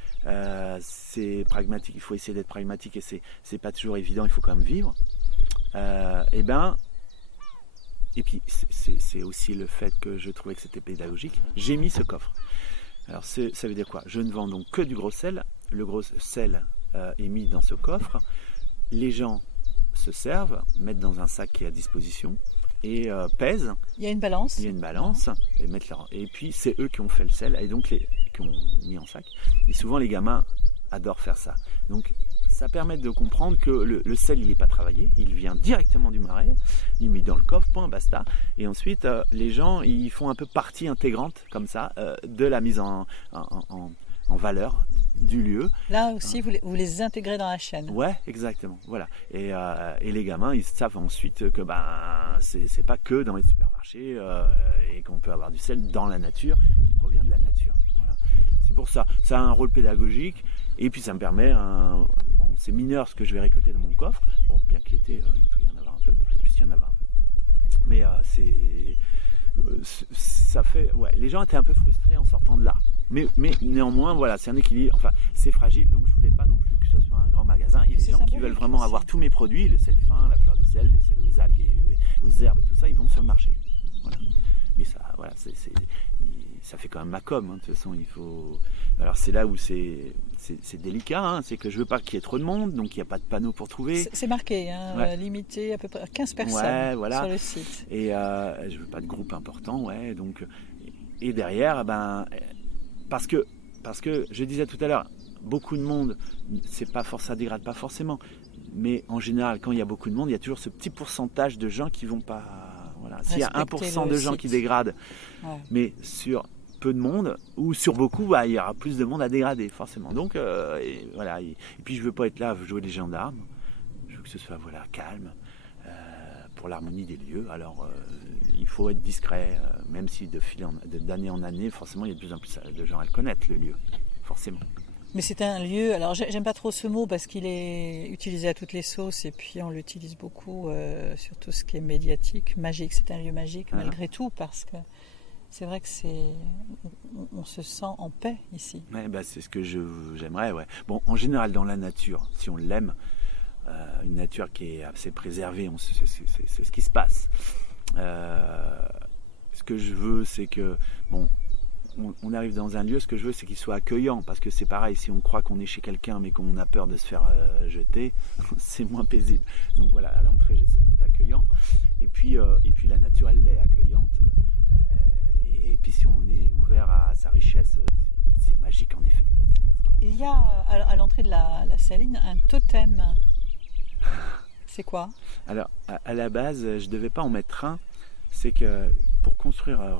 c'est pragmatique, il faut essayer d'être pragmatique et c'est pas toujours évident, il faut quand même vivre, et puis c'est aussi le fait que je trouvais que c'était pédagogique, j'ai mis ce coffre. Alors ça veut dire quoi? Je ne vends donc que du gros sel. Le gros sel est mis dans ce coffre. Les gens se servent, mettent dans un sac qui est à disposition et pèsent. Il y a une balance. Et puis c'est eux qui ont fait le sel et donc qui ont mis en sac. Et souvent les gamins adorent faire ça. Donc ça permet de comprendre que le sel il n'est pas travaillé, il vient directement du marais, il est mis dans le coffre, point, basta. Et ensuite les gens ils font un peu partie intégrante comme ça de la mise en valeur du lieu. Là aussi, vous les intégrez dans la chaîne. Ouais, exactement. Voilà. Et les gamins, ils savent ensuite que c'est pas que dans les supermarchés et qu'on peut avoir du sel dans la nature qui provient de la nature. Voilà. C'est pour ça. Ça a un rôle pédagogique et puis ça me permet, c'est mineur ce que je vais récolter dans mon coffre. Bon, bien que l'été, il peut y en avoir un peu, il puisse y en avoir un peu. Mais ça fait... Ouais, les gens étaient un peu frustrés en sortant de là. Mais néanmoins, voilà, c'est un équilibre. Enfin, c'est fragile, donc je voulais pas non plus que ce soit un grand magasin. Et les gens qui veulent vraiment avoir tous mes produits, le sel fin, la fleur de sel, les sels aux algues et aux herbes et tout ça, ils vont sur le marché. Voilà. Mais ça, voilà, ça fait quand même ma com. Hein, de toute façon, il faut. Alors c'est là où c'est délicat. Hein, c'est que je veux pas qu'il y ait trop de monde, donc il n'y a pas de panneau pour trouver. C'est marqué, hein, ouais. Limité à peu près 15 personnes voilà. sur le site. Et je veux pas de groupe important, ouais. Donc et derrière, parce que je disais tout à l'heure, beaucoup de monde, ça dégrade pas forcément. Mais en général, quand il y a beaucoup de monde, il y a toujours ce petit pourcentage de gens qui vont pas. Voilà. S'il y a 1% de gens qui dégradent, mais sur peu de monde, ou sur beaucoup, il y aura plus de monde à dégrader, forcément. Donc, voilà. Et puis, je veux pas être là à jouer les gendarmes. Je veux que ce soit calme, pour l'harmonie des lieux. Alors, il faut être discret, même si d'année en année, forcément, il y a de plus en plus de gens à le connaître, le lieu, forcément. Mais c'est un lieu, alors j'aime pas trop ce mot parce qu'il est utilisé à toutes les sauces et puis on l'utilise beaucoup sur tout ce qui est médiatique, magique. C'est un lieu magique malgré tout parce que c'est vrai que on se sent en paix ici. Ouais, c'est ce que j'aimerais. Ouais. Bon, en général, dans la nature, si on l'aime, une nature qui est assez préservée, c'est ce qui se passe. Ce que je veux, c'est que on arrive dans un lieu, ce que je veux, c'est qu'il soit accueillant, parce que c'est pareil, si on croit qu'on est chez quelqu'un mais qu'on a peur de se faire jeter, c'est moins paisible. Donc voilà, à l'entrée, j'essaie d'être accueillant, et puis la nature, elle est accueillante, et puis si on est ouvert à sa richesse, c'est magique en effet. Il y a à l'entrée de la saline un totem. C'est quoi? Alors, à la base, je ne devais pas en mettre un, c'est que pour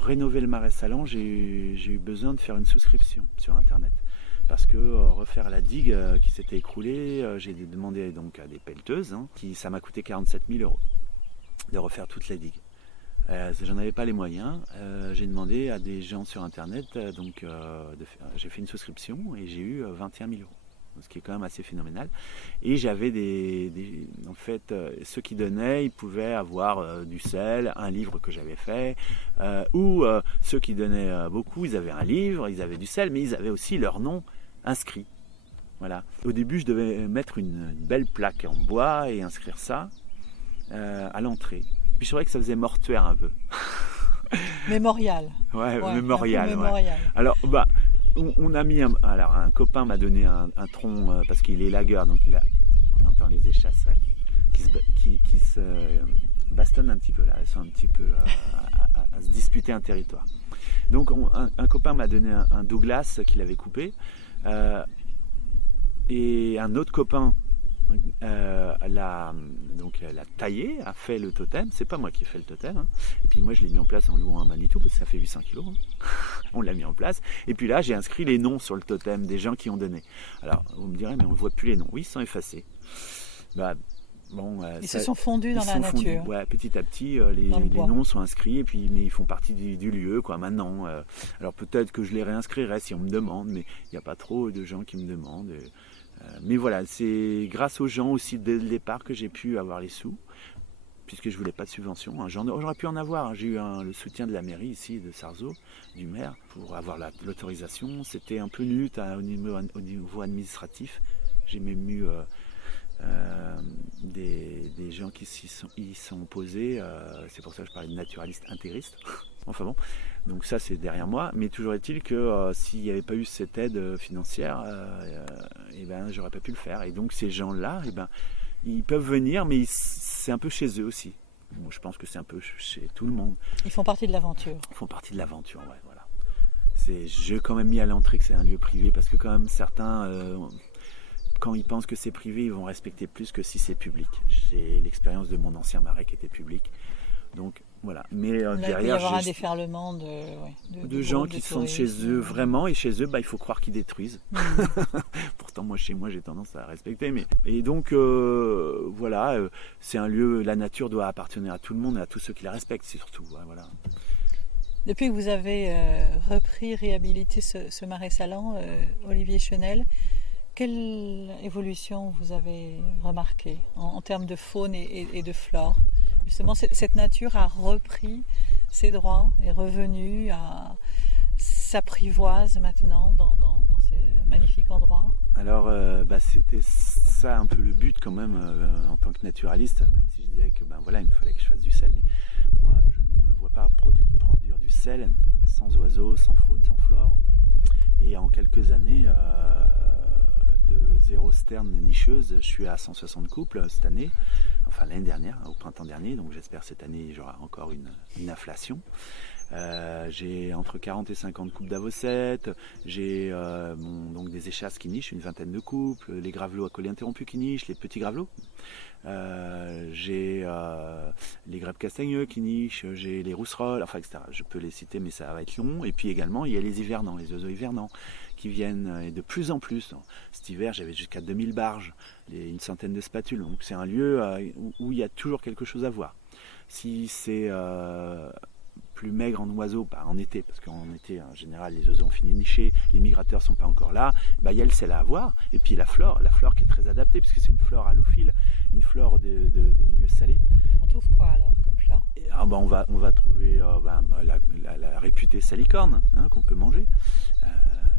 rénover le Marais Salon, j'ai eu besoin de faire une souscription sur Internet. Parce que refaire la digue qui s'était écroulée, j'ai demandé donc à des pelleteuses, ça m'a coûté 47 000 € de refaire toute la digue. J'en avais pas les moyens, j'ai demandé à des gens sur Internet, j'ai fait une souscription et j'ai eu 21 000 €. Ce qui est quand même assez phénoménal. Et j'avais en fait, ceux qui donnaient, ils pouvaient avoir du sel, un livre que j'avais fait, ou ceux qui donnaient beaucoup, ils avaient un livre, ils avaient du sel, mais ils avaient aussi leur nom inscrit. Voilà. Au début, je devais mettre une belle plaque en bois et inscrire ça à l'entrée. Puis je trouvais que ça faisait mortuaire un peu. Mémorial. Ouais, mémorial. Mémorial. Alors, on a mis un copain m'a donné un tronc parce qu'il est lagueur, donc on entend les échasses qui se bastonnent un petit peu là, elles sont un petit peu à se disputer un territoire. Donc un copain m'a donné un Douglas qu'il avait coupé et un autre copain l'a taillé, a fait le totem. C'est pas moi qui ai fait le totem, et puis moi je l'ai mis en place en louant un Manitou parce que ça fait 800 kilos. On l'a mis en place, et puis là j'ai inscrit les noms sur le totem des gens qui ont donné. Alors vous me direz, mais on voit plus les noms. Oui, ils sont effacés. Ils se sont fondus dans la nature. Ouais, petit à petit, les noms sont inscrits, mais ils font partie du lieu, maintenant. Alors peut-être que je les réinscrirai si on me demande, mais il n'y a pas trop de gens qui me demandent. Mais voilà, c'est grâce aux gens aussi dès le départ que j'ai pu avoir les sous, puisque je voulais pas de subvention. J'aurais pu en avoir. J'ai eu le soutien de la mairie ici, de Sarzeau, du maire, pour avoir l'autorisation. C'était un peu nul au niveau administratif. J'ai même eu des gens qui y sont opposés. C'est pour ça que je parlais de naturalistes intégristes. Enfin bon, donc ça c'est derrière moi, mais toujours est-il que s'il n'y avait pas eu cette aide financière, j'aurais pas pu le faire. Et donc ces gens-là, ils peuvent venir, mais c'est un peu chez eux aussi. Moi, je pense que c'est un peu chez tout le monde. Ils font partie de l'aventure. Ils font partie de l'aventure, ouais, voilà. J'ai quand même mis à l'entrée que c'est un lieu privé, parce que quand même certains, quand ils pensent que c'est privé, ils vont respecter plus que si c'est public. J'ai l'expérience de mon ancien marais qui était public. Donc voilà, mais derrière, il peut y avoir un déferlement de gens qui sont chez eux vraiment, et chez eux, il faut croire qu'ils détruisent. Pourtant, chez moi, j'ai tendance à respecter. Et donc, voilà, c'est un lieu, la nature doit appartenir à tout le monde et à tous ceux qui la respectent, surtout. Voilà. Depuis que vous avez réhabilité ce Marais Salon, Olivier Chenel, quelle évolution vous avez remarquée en termes de faune et de flore? Justement, cette nature a repris ses droits, est revenu, s'apprivoise maintenant dans ces magnifiques endroits? Alors, c'était ça un peu le but quand même en tant que naturaliste, même si je disais que il me fallait que je fasse du sel, mais moi je ne me vois pas produire du sel sans oiseaux, sans faune, sans flore. Et en quelques années, de 0 sterne nicheuse, je suis à 160 couples cette année, enfin l'année dernière, au printemps dernier, donc j'espère cette année j'aurai encore une inflation. J'ai entre 40 et 50 couples d'avocettes, j'ai donc des échasses qui nichent, une vingtaine de couples, les gravelots à collier interrompu qui nichent, les petits gravelots. J'ai les grèbes castagneux qui nichent, j'ai les rousserolles, enfin etc. Je peux les citer mais ça va être long. Et puis également il y a les hivernants, les oiseaux hivernants qui viennent et de plus en plus. Cet hiver j'avais jusqu'à 2000 barges, une centaine de spatules. Donc c'est un lieu où il y a toujours quelque chose à voir. Si c'est plus maigre en oiseaux, en été, parce qu'en été en général les oiseaux ont fini de nicher, les migrateurs sont pas encore là, il y a le sel à avoir, et puis la flore qui est très adaptée, puisque c'est une flore halophile, une flore de milieu salé. On trouve quoi alors comme flore? On va trouver la réputée salicorne, qu'on peut manger,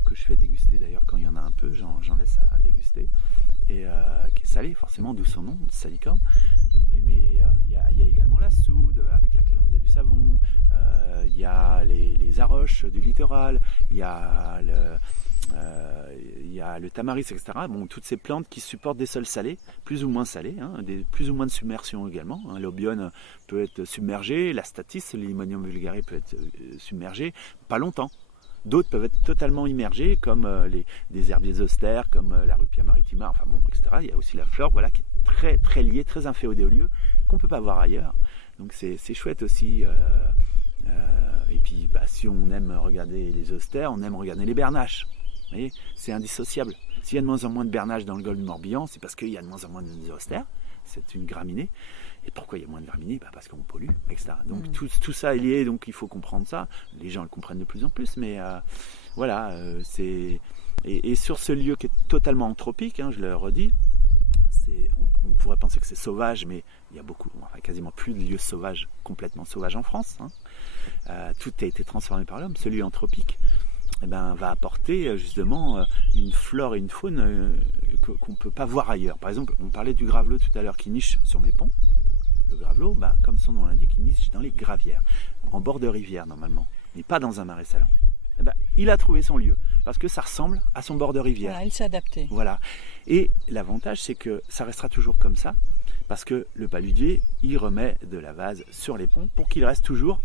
que je fais déguster d'ailleurs quand il y en a un peu, j'en laisse à déguster, et qui est salée forcément, d'où son nom, salicorne. Mais il y a également la soude avec laquelle on faisait du savon, il y a les arroches du littoral, il y a le tamaris, etc. Toutes ces plantes qui supportent des sols salés, plus ou moins salés, plus ou moins de submersion également. L'obione peut être submergé, la statice, l'Hyménium vulgare peut être submergé, pas longtemps. D'autres peuvent être totalement immergés, comme des herbiers zoster, comme la Rupia maritima, etc. Il y a aussi la flore, qui est très, très liée, très inféodée qu'on ne peut pas voir ailleurs. Donc c'est chouette aussi. Et puis si on aime regarder les zosters, on aime regarder les bernaches. Vous voyez, c'est indissociable. S'il y a de moins en moins de bernaches dans le golfe du Morbihan, c'est parce qu'il y a de moins en moins de zosters. C'est une graminée. Et pourquoi il y a moins de graminées? Parce qu'on pollue, etc. Donc tout ça est lié, donc il faut comprendre ça. Les gens le comprennent de plus en plus, mais c'est... Et sur ce lieu qui est totalement anthropique, je le redis, on pourrait penser que c'est sauvage, mais il y a quasiment plus de lieux sauvages, complètement sauvages en France. Tout a été transformé par l'homme. Ce lieu anthropique va apporter justement une flore et une faune qu'on ne peut pas voir ailleurs. Par exemple, on parlait du gravelot tout à l'heure qui niche sur mes ponts. Le gravelot, comme son nom l'indique, il niche dans les gravières, en bord de rivière normalement, mais pas dans un marais salant. Il a trouvé son lieu, parce que ça ressemble à son bord de rivière. Voilà, il s'est adapté. Voilà. Et l'avantage, c'est que ça restera toujours comme ça, parce que le paludier, il remet de la vase sur les ponts pour qu'il reste toujours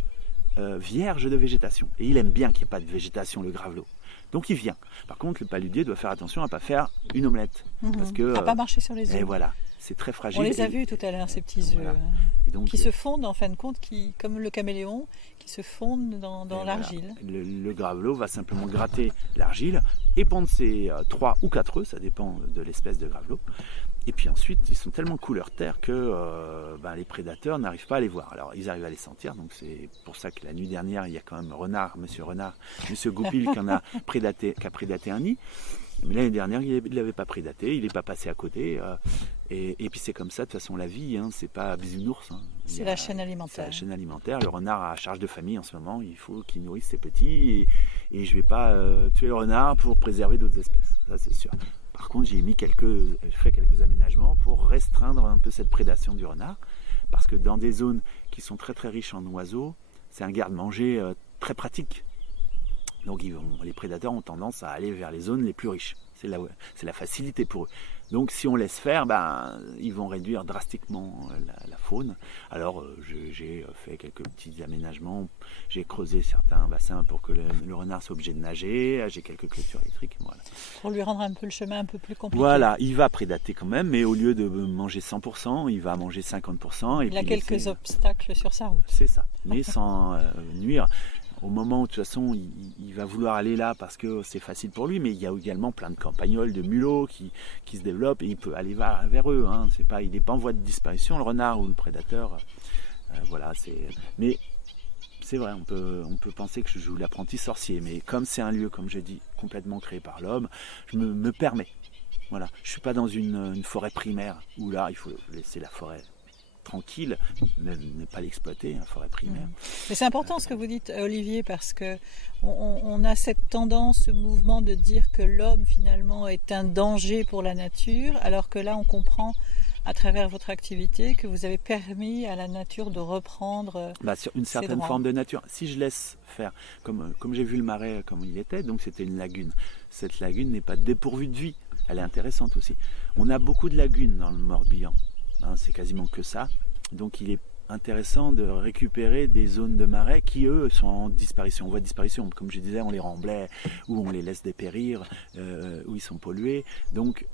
vierge de végétation. Et il aime bien qu'il n'y ait pas de végétation, le gravelot. Donc il vient. Par contre, le paludier doit faire attention à ne pas faire une omelette. Parce que, à ne pas marcher sur les œufs. Et voilà. C'est très fragile. On les a vus tout à l'heure, ces petits œufs, qui se fondent en fin de compte, comme le caméléon, qui se fondent dans l'argile. Voilà. Le gravelot va simplement gratter l'argile et pondre ses 3 ou 4 œufs, ça dépend de l'espèce de gravelot. Et puis ensuite, ils sont tellement couleur terre que les prédateurs n'arrivent pas à les voir. Alors, ils arrivent à les sentir, donc c'est pour ça que la nuit dernière, il y a quand même Monsieur Goupil qui a prédaté un nid. Mais l'année dernière, il ne l'avait pas prédaté, il n'est pas passé à côté. Et puis c'est comme ça, de toute façon, la vie, c'est pas bisounours. C'est la chaîne alimentaire. C'est la chaîne alimentaire. Le renard a charge de famille en ce moment, il faut qu'il nourrisse ses petits. Et je ne vais pas tuer le renard pour préserver d'autres espèces, ça c'est sûr. Par contre, j'ai fait quelques aménagements pour restreindre un peu cette prédation du renard. Parce que dans des zones qui sont très très riches en oiseaux, c'est un garde-manger très pratique. Donc les prédateurs ont tendance à aller vers les zones les plus riches. C'est la facilité pour eux. Donc si on laisse faire, ils vont réduire drastiquement la faune. Alors j'ai fait quelques petits aménagements. J'ai creusé certains bassins pour que le renard soit obligé de nager. J'ai quelques clôtures électriques. Voilà. Pour lui rendre un peu le chemin un peu plus compliqué. Voilà, il va prédater quand même, mais au lieu de manger 100%, il va manger 50%. Il a quelques obstacles sur sa route. C'est ça, mais sans nuire. Au moment où de toute façon il va vouloir aller là parce que c'est facile pour lui, mais il y a également plein de campagnols, de mulots qui se développent et il peut aller vers eux. Il n'est pas en voie de disparition, le renard ou le prédateur. Mais c'est vrai, on peut penser que je joue l'apprenti sorcier, mais comme c'est un lieu, comme je dis, complètement créé par l'homme, je me permets. Voilà, je ne suis pas dans une forêt primaire où là il faut laisser la forêt tranquille, ne pas l'exploiter, la forêt primaire. Mais c'est important ce que vous dites, Olivier, parce que on a cette tendance, ce mouvement de dire que l'homme finalement est un danger pour la nature, alors que là on comprend à travers votre activité que vous avez permis à la nature de reprendre sur une certaine forme de nature. Si je laisse faire, comme j'ai vu le marais comme il était, donc c'était une lagune. Cette lagune n'est pas dépourvue de vie, elle est intéressante aussi. On a beaucoup de lagunes dans le Morbihan, c'est quasiment que ça. Donc il est intéressant de récupérer des zones de marais qui eux sont en disparition, en voie de disparition. Comme je disais, on les remblait ou on les laisse dépérir, où ils sont pollués. Donc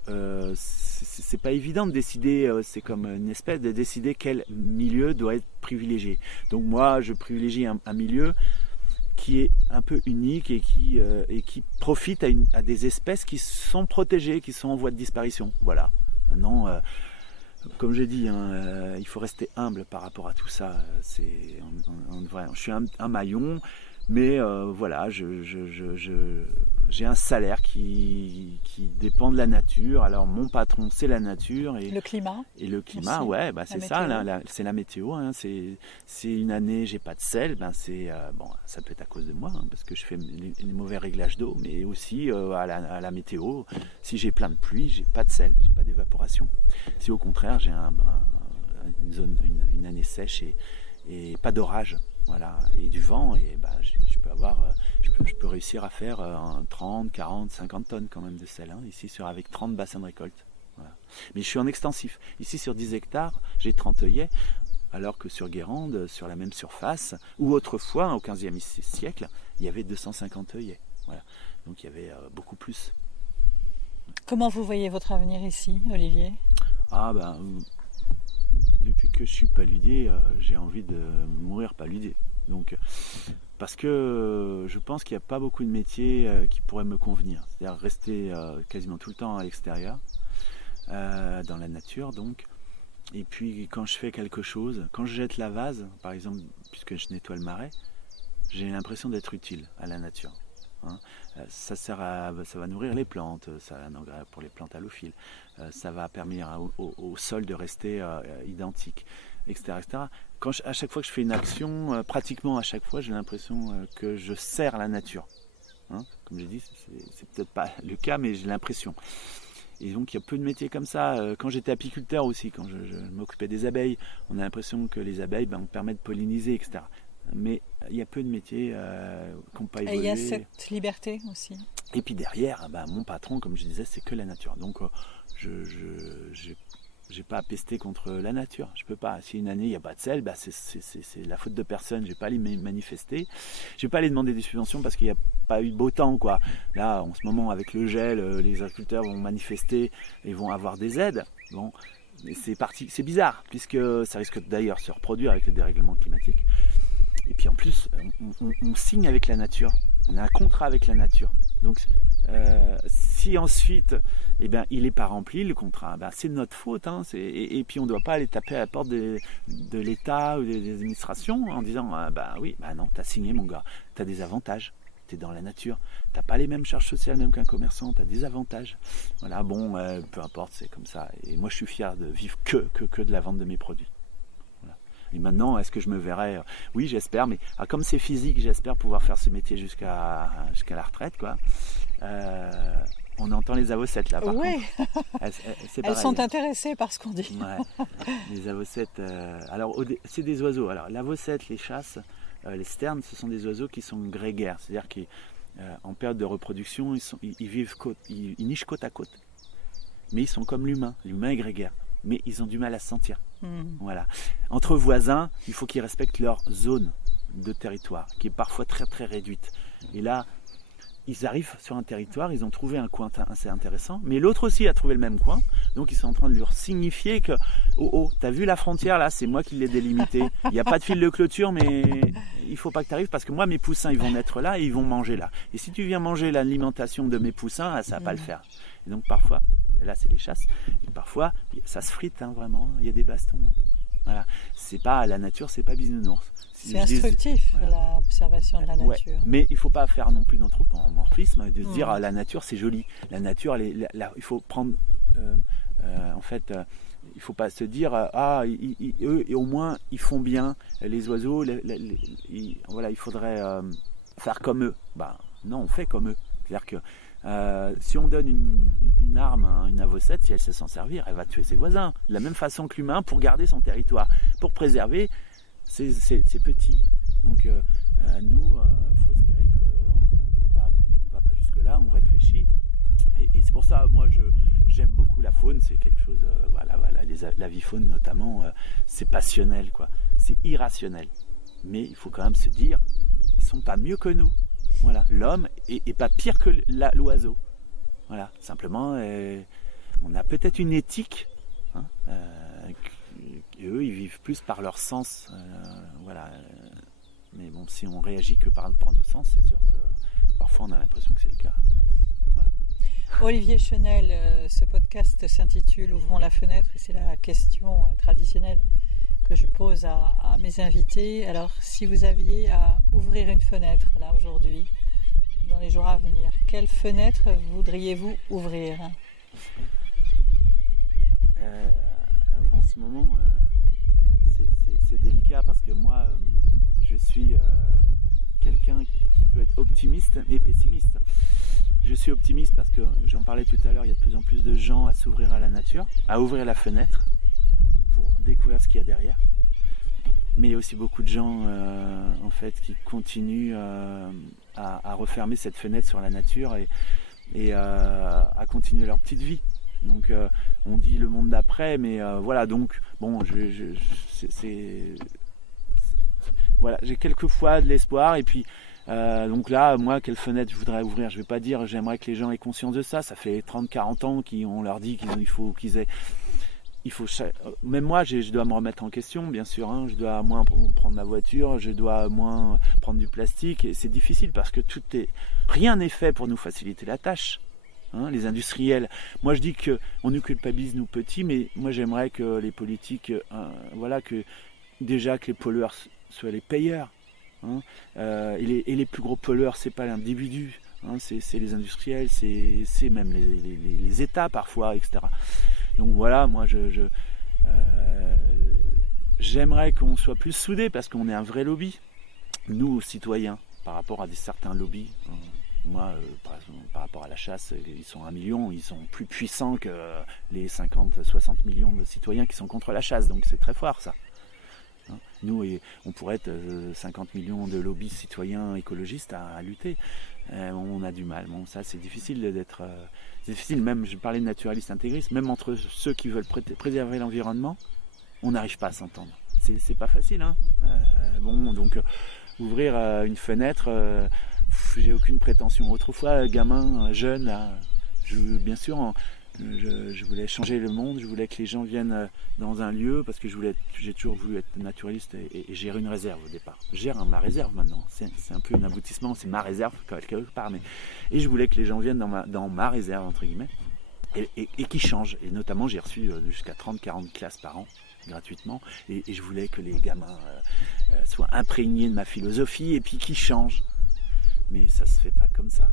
c'est pas évident de décider, c'est comme une espèce de décider quel milieu doit être privilégié. Donc moi je privilégie un milieu qui est un peu unique et qui profite à des espèces qui sont protégées, qui sont en voie de disparition. Voilà. Maintenant comme j'ai dit, il faut rester humble par rapport à tout ça. Je suis un maillon, mais voilà, j'ai un salaire qui dépend de la nature. Alors mon patron, c'est la nature. Et le climat. Et le climat, aussi, ouais, c'est ça, c'est la météo. C'est une année, j'ai pas de sel, ça peut être à cause de moi, parce que je fais les mauvais réglages d'eau, mais aussi à la météo. Si j'ai plein de pluie, j'ai pas de sel, j'ai pas d'évaporation. Si au contraire, j'ai une année sèche et pas d'orage, voilà, et du vent, et je peux réussir à faire 30, 40, 50 tonnes quand même de sel, ici avec 30 bassins de récolte. Voilà. Mais je suis en extensif. Ici sur 10 hectares, j'ai 30 œillets, alors que sur Guérande, sur la même surface, ou autrefois, au XVe siècle, il y avait 250 œillets. Voilà. Donc il y avait beaucoup plus. Comment vous voyez votre avenir ici, Olivier ? Depuis que je suis paludier, j'ai envie de mourir paludier. Donc, parce que je pense qu'il n'y a pas beaucoup de métiers qui pourraient me convenir. C'est-à-dire rester quasiment tout le temps à l'extérieur, dans la nature donc. Et puis quand je fais quelque chose, quand je jette la vase, par exemple, puisque je nettoie le marais, j'ai l'impression d'être utile à la nature. Ça va nourrir les plantes, ça va nourrir pour les plantes halophiles, ça va permettre au sol de rester identique, etc. etc. À chaque fois que je fais une action, pratiquement à chaque fois, j'ai l'impression que je sers la nature. Comme j'ai dit, c'est peut-être pas le cas, mais j'ai l'impression. Et donc il y a peu de métiers comme ça. Quand j'étais apiculteur aussi, quand je m'occupais des abeilles, on a l'impression que les abeilles me permettent de polliniser, etc. Mais il y a peu de métiers qui n'ont pas évolué. Et il y a cette liberté aussi. Et puis derrière, mon patron, comme je disais, c'est que la nature. Donc je n'ai pas à pester contre la nature. Je peux pas. Si une année il n'y a pas de sel, c'est la faute de personne. Je ne vais pas aller manifester. Je ne vais pas aller demander des subventions parce qu'il n'y a pas eu de beau temps, quoi. Là, en ce moment, avec le gel, les agriculteurs vont manifester et vont avoir des aides. Bon, c'est bizarre, puisque ça risque d'ailleurs de se reproduire avec le dérèglement climatique. Et puis en plus, on signe avec la nature. On a un contrat avec la nature. Donc, si ensuite, il n'est pas rempli le contrat, c'est de notre faute. Et puis on ne doit pas aller taper à la porte de l'État ou des administrations en disant non, tu as signé mon gars, tu as des avantages. Tu es dans la nature, tu n'as pas les mêmes charges sociales même qu'un commerçant, tu as des avantages. Voilà, peu importe, c'est comme ça. Et moi je suis fier de vivre que de la vente de mes produits. Et maintenant, est-ce que je me verrai ? Oui, j'espère, mais comme c'est physique, j'espère pouvoir faire ce métier jusqu'à la retraite, quoi. On entend les avocettes là, par contre. Elles sont intéressées par ce qu'on dit. Ouais. Les avocettes. C'est des oiseaux. Alors, l'avocette, les chasses, les sternes, ce sont des oiseaux qui sont grégaires, c'est-à-dire qu'en période de reproduction, ils nichent côte à côte. Mais ils sont comme l'humain. L'humain est grégaire. Mais ils ont du mal à se sentir. Voilà. Entre voisins, il faut qu'ils respectent leur zone de territoire, qui est parfois très très réduite. Et là, ils arrivent sur un territoire, ils ont trouvé un coin assez intéressant, mais l'autre aussi a trouvé le même coin, donc ils sont en train de leur signifier que t'as vu la frontière là, c'est moi qui l'ai délimitée. Il n'y a pas de fil de clôture, mais il faut pas que tu arrives parce que moi mes poussins ils vont naître là et ils vont manger là. Et si tu viens manger l'alimentation de mes poussins, ça va pas le faire. Et donc parfois, là c'est les chasses, et parfois ça se frite vraiment, il y a des bastons. Voilà, c'est pas la nature, c'est pas bisounours. C'est instructif, voilà. L'observation de la nature. Ouais, mais il ne faut pas faire non plus d'anthropomorphisme, de se dire la nature c'est joli. La nature, il faut prendre, il faut pas se dire eux et au moins ils font bien les oiseaux, voilà, il faudrait faire comme eux. Non, on fait comme eux. C'est-à-dire que si on donne une arme à une avocette, si elle sait s'en servir, elle va tuer ses voisins. De la même façon que l'humain, pour garder son territoire, pour préserver ses petits. Donc nous, faut espérer qu'on va pas jusque là, on réfléchit. Et c'est pour ça, moi, j'aime beaucoup la faune. C'est quelque chose, l'avifaune notamment, c'est passionnel, quoi. C'est irrationnel. Mais il faut quand même se dire, ils sont pas mieux que nous. Voilà, l'homme est pas pire que l'oiseau. Voilà, simplement, on a peut-être une éthique. Eux, ils vivent plus par leur sens. Voilà. Mais bon, si on réagit que par nos sens, c'est sûr que parfois on a l'impression que c'est le cas. Voilà. Olivier Chenel, ce podcast s'intitule Ouvrons la fenêtre et c'est la question traditionnelle que je pose à mes invités. Alors, si vous aviez à ouvrir une fenêtre, là, aujourd'hui, dans les jours à venir, quelle fenêtre voudriez-vous ouvrir ? En ce moment, c'est délicat parce que moi, je suis quelqu'un qui peut être optimiste et pessimiste. Je suis optimiste parce que, j'en parlais tout à l'heure, il y a de plus en plus de gens à s'ouvrir à la nature, à ouvrir la fenêtre pour découvrir ce qu'il y a derrière. Mais il y a aussi beaucoup de gens en fait, qui continuent à refermer cette fenêtre sur la nature et à continuer leur petite vie. Donc on dit le monde d'après, mais voilà, donc bon, voilà, j'ai quelquefois de l'espoir et puis donc là, moi, quelle fenêtre je voudrais ouvrir? Je ne vais pas dire j'aimerais que les gens aient conscience de ça. Ça fait 30-40 ans qu'on leur dit qu'il faut qu'ils aient... Même moi, je dois me remettre en question, bien sûr. Je dois moins prendre ma voiture, je dois moins prendre du plastique. Et c'est difficile parce que rien n'est fait pour nous faciliter la tâche. Les industriels. Moi, je dis qu'on nous culpabilise, nous petits, mais moi, j'aimerais que les politiques, que les pollueurs soient les payeurs. Et les plus gros pollueurs, c'est pas l'individu. C'est les industriels, c'est même les États parfois, etc. Donc voilà, moi j'aimerais qu'on soit plus soudés parce qu'on est un vrai lobby, nous citoyens, par rapport à certains lobbies. Moi, par rapport à la chasse, ils sont 1 million, ils sont plus puissants que les 50-60 millions de citoyens qui sont contre la chasse, donc c'est très fort ça. Nous, on pourrait être 50 millions de lobbies citoyens écologistes à lutter. On a du mal. Bon, ça, c'est difficile d'être... c'est difficile, même, je parlais de naturalistes intégristes, même entre ceux qui veulent préserver l'environnement, on n'arrive pas à s'entendre. C'est pas facile, donc, ouvrir une fenêtre, j'ai aucune prétention. Autrefois, gamin, jeune, là, bien sûr... Je voulais changer le monde, je voulais que les gens viennent dans un lieu parce que j'ai toujours voulu être naturaliste et gérer une réserve au départ. Je gère ma réserve maintenant, c'est un peu un aboutissement, c'est ma réserve quelque part. Et je voulais que les gens viennent dans ma réserve, entre guillemets, et qu'ils changent. Et notamment, j'ai reçu jusqu'à 30-40 classes par an gratuitement et je voulais que les gamins soient imprégnés de ma philosophie et puis qu'ils changent. Mais ça se fait pas comme ça.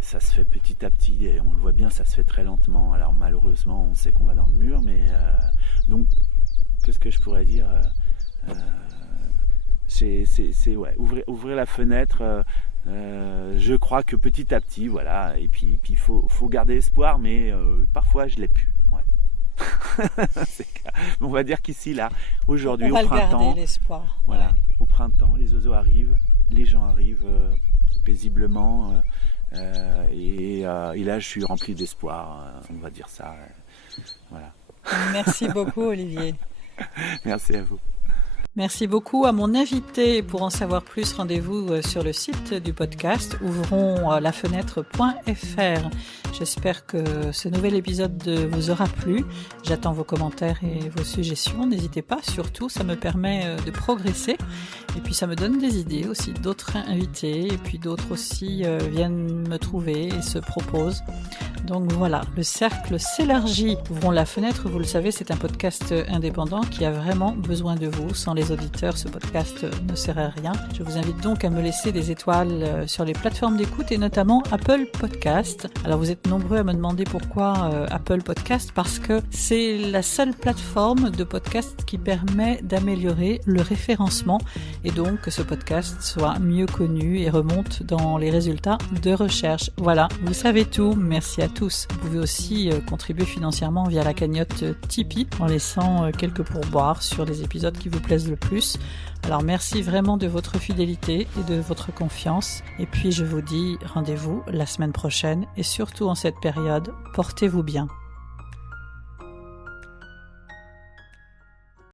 Ça se fait petit à petit et on le voit bien, ça se fait très lentement. Alors malheureusement on sait qu'on va dans le mur, mais donc qu'est-ce que je pourrais dire, ouvrir la fenêtre, je crois que petit à petit, voilà, et puis il faut garder espoir, mais parfois je l'ai plus, on va dire qu'ici là, aujourd'hui, au printemps, garder l'espoir. Voilà, au printemps, les oiseaux arrivent, les gens arrivent paisiblement, et là je suis rempli d'espoir, on va dire ça, voilà. Merci beaucoup Olivier. Merci à vous. Merci beaucoup à mon invité. Pour en savoir plus, rendez-vous sur le site du podcast ouvronslafenêtre.fr. J'espère que ce nouvel épisode vous aura plu. J'attends vos commentaires et vos suggestions. N'hésitez pas, surtout, ça me permet de progresser. Et puis ça me donne des idées aussi d'autres invités. Et puis d'autres aussi viennent me trouver et se proposent. Donc voilà, le cercle s'élargit. Ouvrons la fenêtre, vous le savez, c'est un podcast indépendant qui a vraiment besoin de vous. Sans les auditeurs, ce podcast ne serait rien. Je vous invite donc à me laisser des étoiles sur les plateformes d'écoute et notamment Apple Podcast. Alors vous êtes nombreux à me demander pourquoi Apple Podcast, parce que c'est la seule plateforme de podcast qui permet d'améliorer le référencement et donc que ce podcast soit mieux connu et remonte dans les résultats de recherche. Voilà, vous savez tout. Merci à tous. Vous pouvez aussi contribuer financièrement via la cagnotte Tipeee en laissant quelques pourboires sur les épisodes qui vous plaisent le plus. Alors merci vraiment de votre fidélité et de votre confiance. Et puis je vous dis rendez-vous la semaine prochaine et surtout en cette période, portez-vous bien.